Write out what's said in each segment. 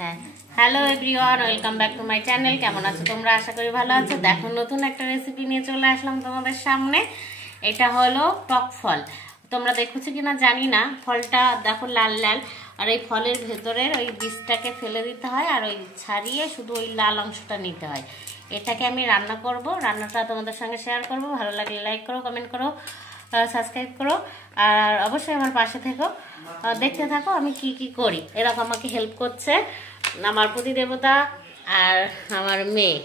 হ্যাঁ, hello everyone, welcome back to my channel. কেমন আছো তোমরা? আশা করি ভালো আছো। দেখো, নতুন একটা রেসিপি নিয়ে চলে আসলাম তোমাদের সামনে। এটা হলো টক ফল। তোমরা দেখেছো কিনা জানি না। ফলটা দেখো লাল লাল, আর এই ফলের ভেতরের ওই বীজটাকে ফেলে দিতে হয়, আর ওই ছাড়িয়ে শুধু ওই লাল অংশটা নিতে হয়। এটাকে আমি রান্না করব, রান্নাটা তোমাদের সঙ্গে শেয়ার করব। ভালো লাগলে লাইক করো, কমেন্ট করো, সাবস্ক্রাইব করো, আর অবশ্যই আমার পাশে থেকো, দেখতে থাকো আমি কি কি করি। এরকম আমাকে হেল্প করছে আমার প্রতি দেবতা আর আমার মেয়ে।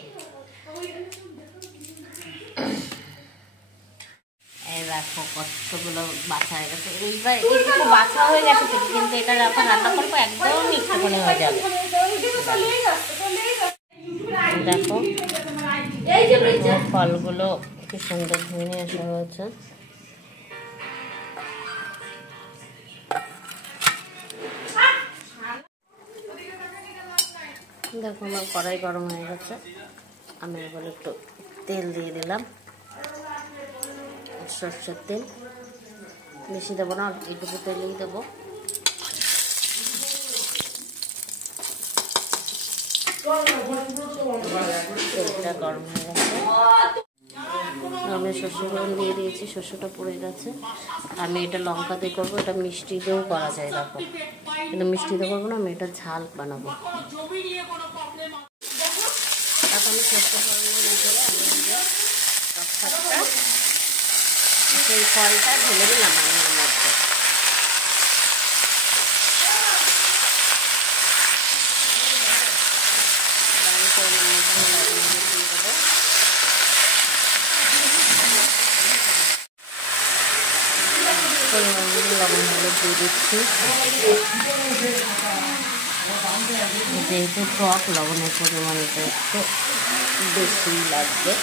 এই দেখো কতগুলো বাছা হয়ে গেছে। এইবার একটু বাছা হয়ে গেছে ঠিক, কিন্তু এটা যখন রান্না করবো একদম একটুখানি হয়ে যাবে। দেখো ফলগুলো কি সুন্দর ধুয়ে আসা হয়েছে। দেখো আমার কড়াই গরম হয়ে গেছে। আমি এবার একটু তেল দিয়ে দিলাম, সরষের তেল। বেশি দেবো না, এইটুকু তেলেই দেবো। তেলটা গরম হয়ে গেছে, আমি সর্ষে ফোড়ন দিয়ে দিয়েছি। সর্ষেটা পড়ে গেছে। আমি এটা লঙ্কা দিয়ে করবো, এটা মিষ্টি দিয়েও করা যায় দেখো, কিন্তু মিষ্টি দিয়ে করবো না, আমি এটা ঝাল বানাবো। এখন আমি সর্ষে ফোড়নের উপরে আমি সেই ফলটা ঢেলে দিলাম আমি এর মধ্যে। লবণ হলুদ দিয়ে দিচ্ছি, যেহেতু টক লবণের পরিমাণটা একটু বেশি লাগবে।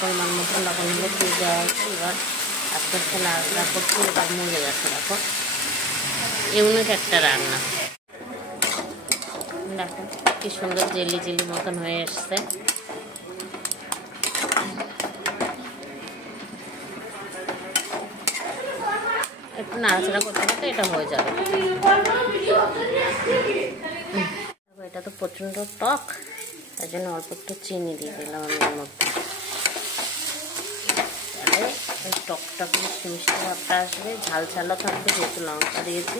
পরিমাণ মতো লবণ হলুদ দিয়ে দেওয়া হচ্ছে। এবার আস্তে আস্তে নাড়াচাড়া করছি। এবার মরে গেছে দেখো, ইউনিক একটা রান্না। দেখো কি সুন্দর জেলি জেলি মতন হয়ে এসছে। একটু নাড়াচাড়া করতে করতে এটা হয়ে যাবে। এটা তো প্রচণ্ড টক, তার জন্য অল্প একটু চিনি দিয়ে দিলাম আমি এর মধ্যে। টকটা মিষ্টি মিষ্টি ভাবটা আসবে, ঝাল ঝালও থাকবে, যেহেতু লঙ্কা দিয়েছি।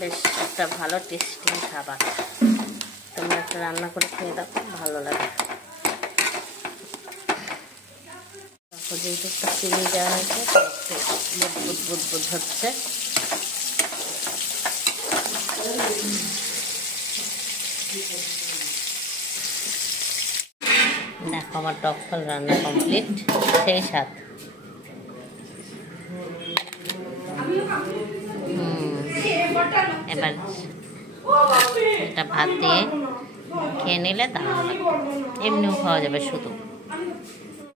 বেশ একটা ভালো টেস্টি খাবার। তোমরা একটা রান্না করে খেয়ে দেখো, ভালো লাগে। যেহেতু একটা চিনি দেওয়া হয়েছে, বুদবুদ বুদবুদ হচ্ছে। দেখো আমার টক ফল রান্না কমপ্লিট, সেই স্বাদ। এবার এটা ভাত দিয়ে খেয়ে নিলে দারুণ লাগবে, এমনিও খাওয়া যাবে শুধু।